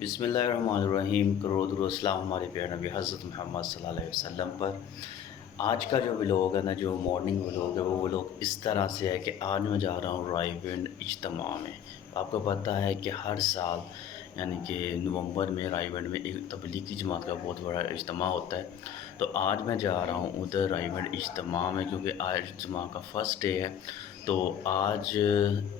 बिस्मिल्लाहिर्रहमानिर्रहीम। करोड़ सलाम हमारे प्यारे नबी हज़रत मोहम्मद सल्लल्लाहु अलैहि वसल्लम पर। आज का जो व्लॉग है ना, जो मॉर्निंग व्लॉग है, वो व्लॉग इस तरह से है कि आज मैं जा रहा हूँ रायविंड इज्तिमा में। आपको पता है कि हर साल यानी कि नवंबर में रायविंड में एक तबलीगी जमात का बहुत बड़ा इज्तिमा होता है। तो आज मैं जा रहा हूँ उधर रायविंड इज्तिमा में, क्योंकि आज इज्तिमा का फ़र्स्ट डे है। तो आज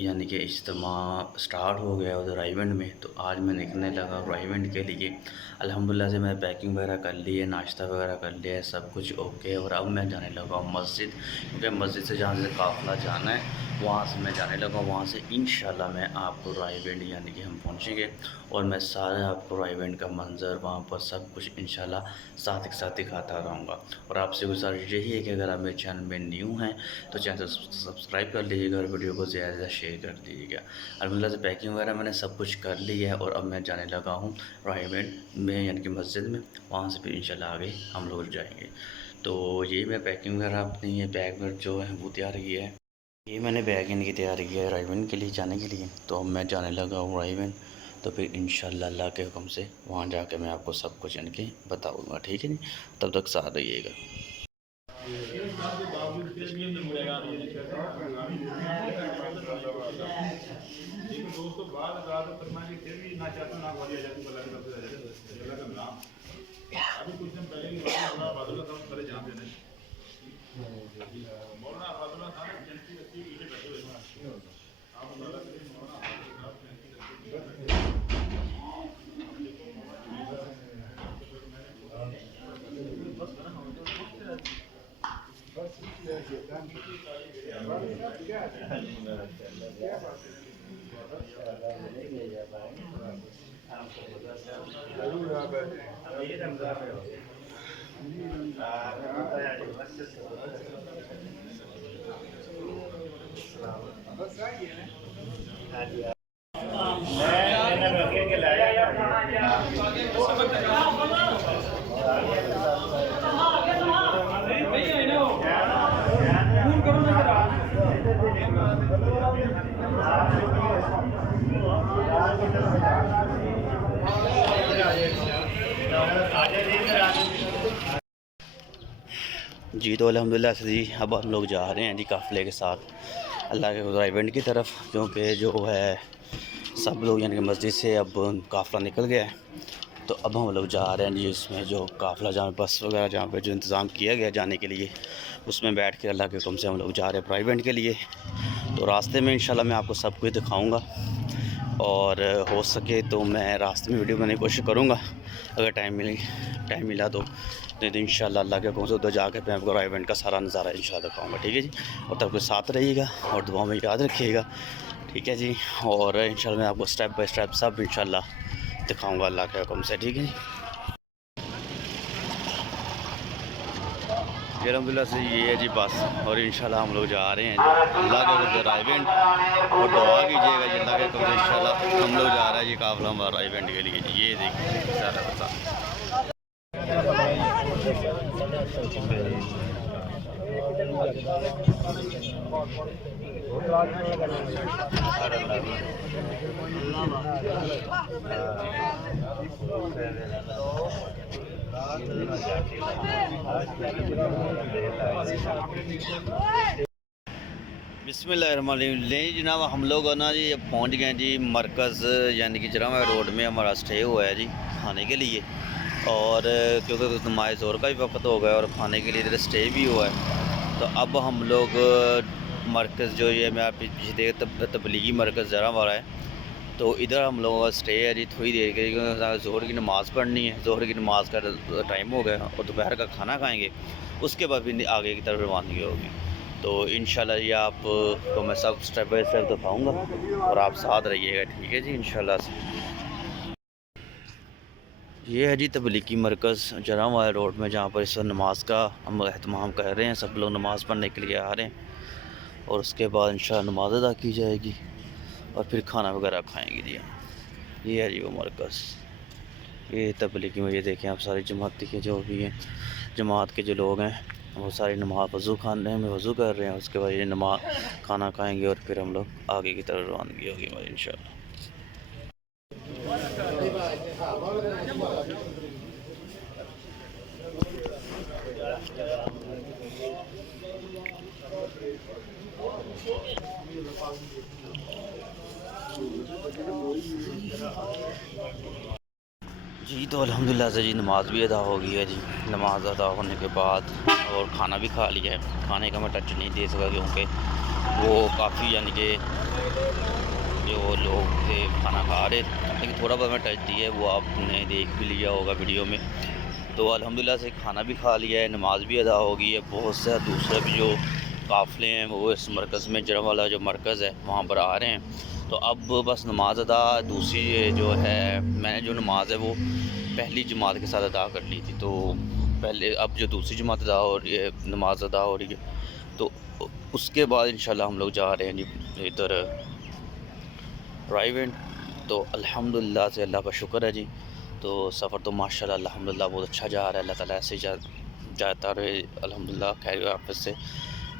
यानी कि इज्तिमा स्टार्ट हो गया उधर रायविंड में। तो आज मैं निकलने लगा रायविंड के लिए। अल्हम्दुलिल्लाह से मैं पैकिंग वगैरह कर ली है, नाश्ता वगैरह कर लिया है, सब कुछ ओके है। और अब मैं जाने लगा हूँ मस्जिद, क्योंकि मस्जिद से जहाँ से काफ़िला जाना है वहाँ से मैं जाने लगा। वहाँ से इंशाल्लाह मैं आपको रायविंड यानी कि हम पहुँचेंगे और मैं सारे आपको रायविंड का मंज़र, वहाँ पर सब कुछ इंशाल्लाह साथ एक साथ दिखाता रहूँगा। और आपसे गुजारिश यही है कि अगर आप मेरे चैनल में न्यू हैं तो चैनल सब्सक्राइब कर लीजिएगा और वीडियो को ज़्यादा से ज़्यादा शेयर कर दीजिएगा। अल्हम्दुलिल्लाह से पैकिंग वगैरह मैंने सब कुछ कर ली है और अब मैं जाने लगा हूँ रायविंड में यानी कि मस्जिद में। वहाँ से फिर इंशाल्लाह आगे हम लोग जाएंगे। तो ये मैं पैकिंग वगैरह अपनी ये बैग में जो है वो तैयार किया है। ये मैंने बैग यानी कि तैयार किया है रायविंड के लिए जाने के लिए। तो अब मैं जाने लगा हूँ रायविंड। तो फिर इंशाल्लाह अल्लाह के हुक्म से वहाँ जाके मैं आपको सब कुछ यानी कि बताऊँगा, ठीक है नहीं। तब तक साथ रहिएगा। दोस्तों बाद रात फरमाया फिर भी ना चाहता ना वाली आ जाती अल्लाह की तरफ से आ जाती अल्लाह का नाम। अभी कुछ दिन पहले की बात है, बादल साहब पहले जानते हैं मौलाना बादल साहब जंती रखी पीछे बैठे हुए आप अल्लाह के मौलाना साहब जंती रखी जी। तो अल्हम्दुलिल्लाह से जी अब हम लोग जा रहे हैं जी काफ़िले के साथ अल्लाह के रायविंड की तरफ, क्योंकि जो है सब लोग यानी कि मस्जिद से अब काफ़िला निकल गया है। तो अब हम लोग जा रहे हैं जी इसमें जो काफ़िला जहाँ बस वगैरह जहाँ पे जो इंतज़ाम किया गया जाने के लिए, उसमें बैठ के अल्लाह के हुक्म से हम लोग जा रहे हैं रायविंड के लिए। तो रास्ते में इंशाल्लाह मैं आपको सब कुछ दिखाऊँगा और हो सके तो मैं रास्ते में वीडियो बनाने की कोशिश करूँगा अगर टाइम मिला तो। नहीं तो इंशाल्लाह अल्लाह के हुक्म से उधर जाकर मैं आपको रायविंड का सारा नज़ारा इंशाल्लाह दिखाऊँगा, ठीक है जी। और तब के साथ रहिएगा और दुआओं में याद रखिएगा, ठीक है जी। और इंशाल्लाह मैं आपको स्टेप बाय स्टेप सब इंशाल्लाह दिखाऊँगा अल्लाह के हुक्म से, ठीक है जी। अल्हम्दुलिल्लाह से ये है जी बस, और इंशाल्लाह हम लोग जा रहे हैं जी अल्लाह के हुक्म से रायविंड। और दुआ कीजिएगा जी अल्लाह के हुक्म से इंशाल्लाह हम लोग जा रहे हैं जी काफ़िला हमारा रायविंड के लिए जी। ये देखिए सारा बिस्मिल्लाहिर्रहमानिर्रहीम। जनाब हम लोग ना जी अब पहुँच गए जी मरकज़ यानी कि जरामा रोड में हमारा स्टे हुआ है जी खाने के लिए। और क्योंकि नमाज़ ज़ोहर का भी वक्त हो गया और खाने के लिए इधर स्टे भी हुआ है। तो अब हम लोग मरकज़ जो ये मैं आप पीछे देख तबलीगी मरकज़ जरा वाला है, तो इधर हम लोगों का स्टे है जी थोड़ी देर के, क्योंकि ज़ोहर की नमाज़ पढ़नी है। ज़ोहर की नमाज़ का टाइम हो गया और दोपहर का खाना खाएँगे, उसके बाद भी आगे की तरफ रवानगी होगी। तो इंशाल्लाह ये आपको मैं सब स्टेप बाय स्टेप दिखाऊँगा और आप साथ रहिएगा, ठीक है जी इंशाल्लाह से। ये है जी तबलीगी मरकज़ जरामा रोड में, जहाँ पर इस वक्त नमाज का हम एहतमाम कर रहे हैं। सब लोग नमाज़ पढ़ने के लिए आ रहे हैं और उसके बाद इंशाल्लाह नमाज अदा की जाएगी और फिर खाना वगैरह खाएँगे जी। ये है जी वो मरकज़, ये तबलीगी में। ये देखें आप सारी जमाती के जो भी हैं, जमात के जो लोग हैं वो सारी नमाज वज़ू खाने में वज़ू कर रहे हैं। उसके बाद ये नमाज खाना खाएंगे और फिर हम लोग आगे की तरफ रवानगी होगी हमारी इंशाल्लाह। जी तो अल्हम्दुलिल्लाह से जी नमाज़ भी अदा हो गई है जी। नमाज़ अदा होने के बाद और खाना भी खा लिया है। खाने का मैं टच नहीं दे सका क्योंकि वो काफ़ी यानी कि जो लोग थे खाना खा रहे थे, लेकिन थोड़ा बहुत मैं टच दिया है, वो आपने देख भी लिया होगा वीडियो में। तो अल्हम्दुलिल्लाह से खाना भी खा लिया है, नमाज़ भी अदा हो गई है। बहुत से दूसरे भी जो काफ़िले हैं वो इस मरकज़ में, जरम वाला जो मरकज़ है वहाँ पर आ रहे हैं। तो अब बस नमाज़ अदा दूसरी जो है, मैंने जो नमाज़ है वो पहली जमात के साथ अदा कर ली थी। तो पहले अब जो दूसरी जमात अदा हो रही है, नमाज़ अदा हो रही है, तो उसके बाद इंशाल्लाह हम लोग जा रहे हैं जी इधर ड्राइव इन। तो अल्हम्दुलिल्लाह से अल्लाह का शुक्र है जी। तो सफ़र तो माशाल्लाह अल्हम्दुलिल्लाह बहुत अच्छा जा रहा है। अल्लाह ताला ऐसे जाता रहे अल्हम्दुलिल्लाह खैर आफियत से।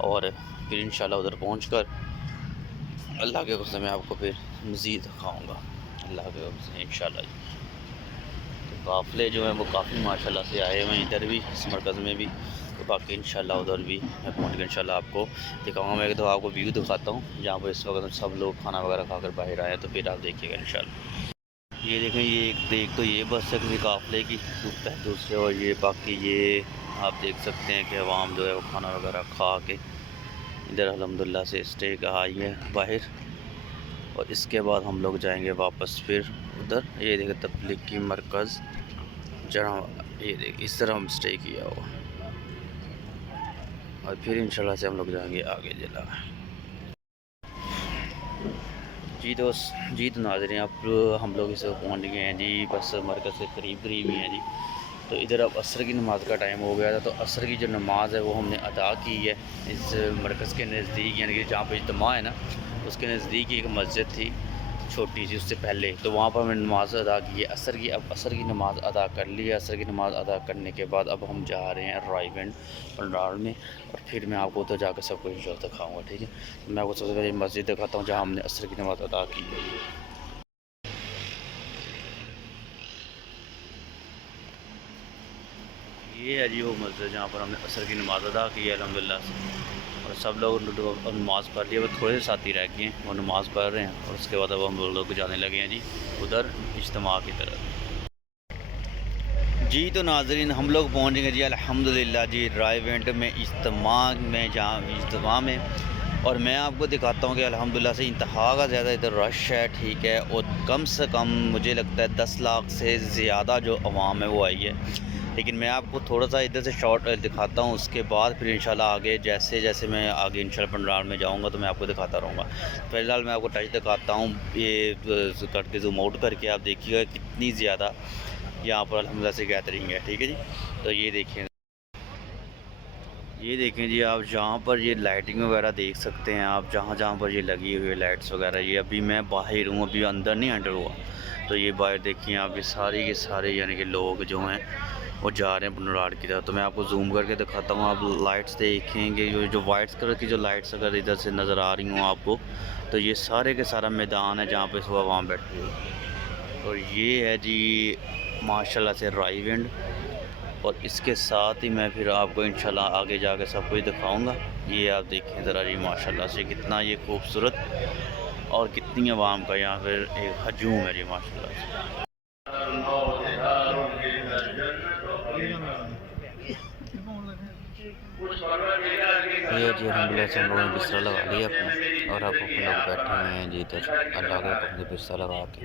और फिर इंशाल्लाह उधर पहुंचकर अल्लाह के कसम मैं आपको फिर मज़ीद दिखाऊँगा अल्लाह के कसम से इंशाल्लाह। तो काफ़िले जो हैं वो काफ़ी माशाल्लाह से आए हुए हैं इधर भी, इस मरकज़ में भी। तो बाकी इंशाल्लाह उधर भी मैं पहुँच कर इंशाल्लाह आपको दिखाऊँगा। मैं एक दो आपको व्यू दिखाता हूँ जहाँ पर इस वक्त सब लोग खाना वगैरह खाकर बाहर आए हैं, तो फिर आप देखिएगा इंशाल्लाह। ये देखें, ये एक तो ये बस है किसी काफ़िले की दूसरे, और ये बाकी ये आप देख सकते हैं कि अवाम जो है वो खाना वगैरह खा के इधर अल्हम्दुलिल्लाह से स्टे का आई है बाहर। और इसके बाद हम लोग जाएंगे वापस फिर उधर। ये देखें तबलीगी मरकज़ जहाँ, ये देख इस तरह हम स्टे किया हुआ, और फिर इंशाल्लाह से हम लोग जाएंगे आगे जिला। जी तो नाज़रीन, अब हम लोग इस पहुँच गए हैं जी, बस मरकज़ से करीब ही हैं जी। तो इधर अब असर की नमाज़ का टाइम हो गया था, तो असर की जो नमाज़ है वो हमने अदा की है इस मरकज़ के नज़दीक, यानी कि जहाँ पे इज्तिमा है ना उसके नज़दीक एक मस्जिद थी छोटी सी, उससे पहले, तो वहाँ पर हमने नमाज़ अदा की है असर की। अब असर की नमाज़ अदा कर ली है। असर की नमाज़ अदा करने के बाद अब हम जा रहे हैं राइवेंड पंडाल में, और फिर मैं आपको उधर जाकर सब कुछ इंशाल्लाह दिखाऊँगा, ठीक है। तो मैं आपको सबसे पहले मस्जिद दिखाता हूँ जहाँ हमने असर की नमाज़ अदा की है। ये है जी वो मस्जिद जहाँ पर हमने असर की नमाज़ अदा की है अल्हम्दुलिल्लाह से। और सब लोग नमाज़ पढ़ लिया, बस थोड़े से साथी रह गए हैं वो नमाज़ पढ़ रहे हैं। और उसके बाद अब हम लोग जाने लगे हैं जी उधर इज्तिमा की तरफ। जी तो नाज़रीन, हम लोग पहुँच गए जी अल्हम्दुलिल्लाह जी राइवेंट में इज्तिमा में, जहाँ इज्तिमा में। और मैं आपको दिखाता हूँ कि अल्हम्दुलिल्लाह से इंतहा का ज़्यादा इधर रश है, ठीक है। और कम से कम मुझे लगता है 10 लाख से ज़्यादा जो अवाम है वो आई है। लेकिन मैं आपको थोड़ा सा इधर से शॉर्ट दिखाता हूँ, उसके बाद फिर इंशाल्लाह आगे जैसे जैसे मैं आगे इंशाल्लाह पंडाल में जाऊँगा तो मैं आपको दिखाता रहूँगा। फ़िलहाल मैं आपको टच दिखाता हूँ, ये करके ज़ूम आउट करके आप देखिएगा कितनी ज़्यादा यहाँ पर अल्हम्दुलिल्लाह से गैदरिंग है, ठीक है जी। तो ये देखिए, ये देखें जी आप जहाँ पर ये लाइटिंग वगैरह देख सकते हैं आप, जहाँ जहाँ पर ये लगी हुई है लाइट्स वगैरह। ये अभी मैं बाहर हूँ, अभी अंदर नहीं एंटर हुआ। तो ये बाहर देखिए आप, ये सारे के सारे यानी कि लोग जो हैं वो जा रहे हैं पंडाल की तरफ। तो मैं आपको जूम करके दिखाता हूँ, आप लाइट्स देखेंगे जो वाइट कलर की जो लाइट्स अगर इधर से नज़र आ रही हूँ आपको, तो ये सारे के सारा मैदान है जहाँ पर सुबह वहाँ बैठी हुई। और ये है जी माशाल्लाह से राइवेंड। और इसके साथ ही मैं फिर आपको इंशाल्लाह आगे जाके सब कुछ दिखाऊंगा। ये आप देखें ज़रा जी माशाल्लाह से कितना ये खूबसूरत और कितनी आवाम का यहाँ पर एक हजूम है जी माशाल्लाह से। ये जी अलहम्दुलिल्लाह से हम लोगों ने बिस्तर लगा लिया अपना, और अब हम लोग बैठे हुए हैं जी इधर अल्लाह के हुक्म से बिस्तर लगा के।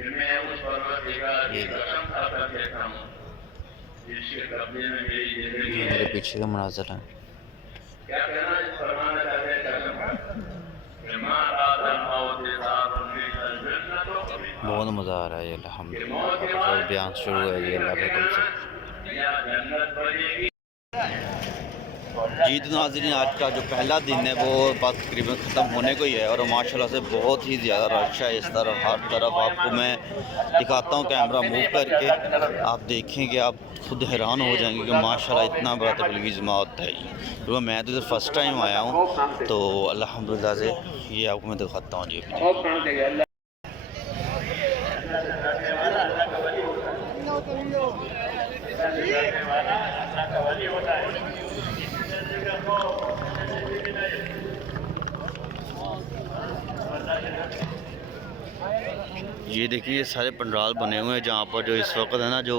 ये मेरे पीछे का मनाज़र है। बहुत मज़ा आ रहा है अल्हम्दुलिल्लाह। बयान शुरू है जी अल्लाह के हुक्म से। जी तो नाज़रीन, आज का जो पहला दिन है वो बस तकरीबन ख़त्म होने को ही है, और माशाल्लाह से बहुत ही ज़्यादा रश है इस तरफ, हर तरफ आपको मैं दिखाता हूँ कैमरा मूव करके। आप देखेंगे आप खुद हैरान हो जाएंगे कि माशाल्लाह इतना बड़ा तबलीगी जमात है। क्योंकि मैं तो इधर फर्स्ट टाइम आया हूँ, तो अल्हम्दुलिल्लाह से ये आपको मैं दिखाता हूँ जी। ये देखिए ये सारे पंडाल बने हुए हैं जहाँ पर जो इस वक्त है ना जो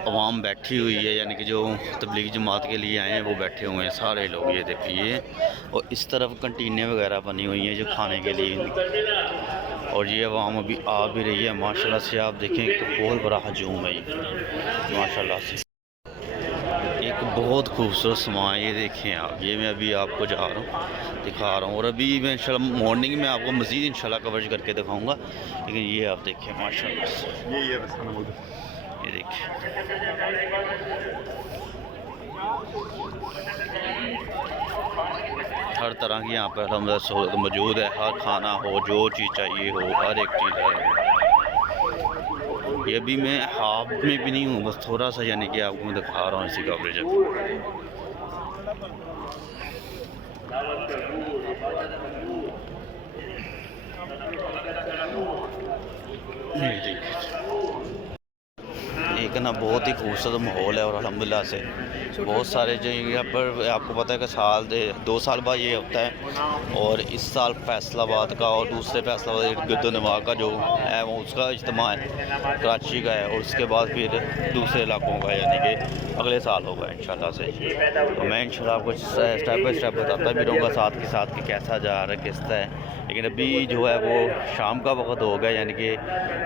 अवाम बैठी हुई है, यानी कि जो तबलीगी जमात के लिए आए हैं वो बैठे हुए हैं सारे लोग। ये देखिए और इस तरफ कंटीनें वगैरह बनी हुई हैं जो खाने के लिए, और ये अवाम अभी आ भी रही है माशाल्लाह से। आप देखें एक बहुत बड़ा हजूम है ये माशाल्लाह से। एक बहुत खूबसूरत समा है, ये देखें आप। ये मैं अभी आपको जा रहा हूँ दिखा रहा हूँ, और अभी मैं इंशाल्लाह मॉर्निंग में आपको मज़ीद इंशाल्लाह कवरेज करके दिखाऊंगा। लेकिन ये आप देखें माशाल्लाह से, ये देखिए हर तरह की यहाँ पर अल्हम्दुलिल्लाह सहूलत मौजूद है। हर खाना हो, जो चीज़ चाहिए हो, हर एक चीज़ है। ये अभी मैं हाफ में भी नहीं हूँ, बस थोड़ा सा यानी कि आपको मैं दिखा रहा हूँ इसी कवरेज। एक ना बहुत ही खूबसूरत माहौल है, और अल्हम्दुलिल्लाह से बहुत सारे जो यहाँ पर आपको पता है कि 2 साल बाद ये होता है। और इस साल फैसलाबाद का और दूसरे फैसलाबाद गिरदनवा का जो है वो उसका इज्तिमा है, कराची का है, और उसके बाद फिर दूसरे इलाकों का, यानी कि अगले साल होगा इंशाल्लाह से। तो मैं इंशाल्लाह आपको स्टेप बाय स्टेप बताता भी रहूँगा साथ के साथ कि कैसा जा रहा है, किस तरह। लेकिन अभी जो है वो शाम का वक्त हो गया, यानी कि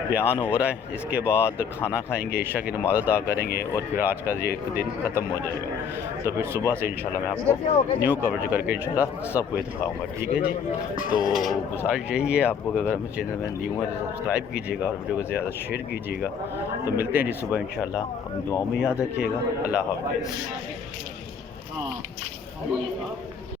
बयान हो रहा है। इसके बाद खाना खाएंगे, इशा की नमाज़ अदा करेंगे, और फिर आज का ये दिन ख़त्म हो जाएगा। तो फिर सुबह से इंशाल्लाह मैं आपको न्यू कवरेज करके इंशाल्लाह सबको दिखाऊंगा, ठीक है जी। तो गुजारिश यही है आपको कि अगर हमें चैनल में न्यू है तो सब्सक्राइब कीजिएगा और वीडियो को ज़्यादा शेयर कीजिएगा। तो मिलते हैं जी सुबह इंशाल्लाह। अपनी दुआओं में याद रखिएगा। अल्लाह हाफ़िज़।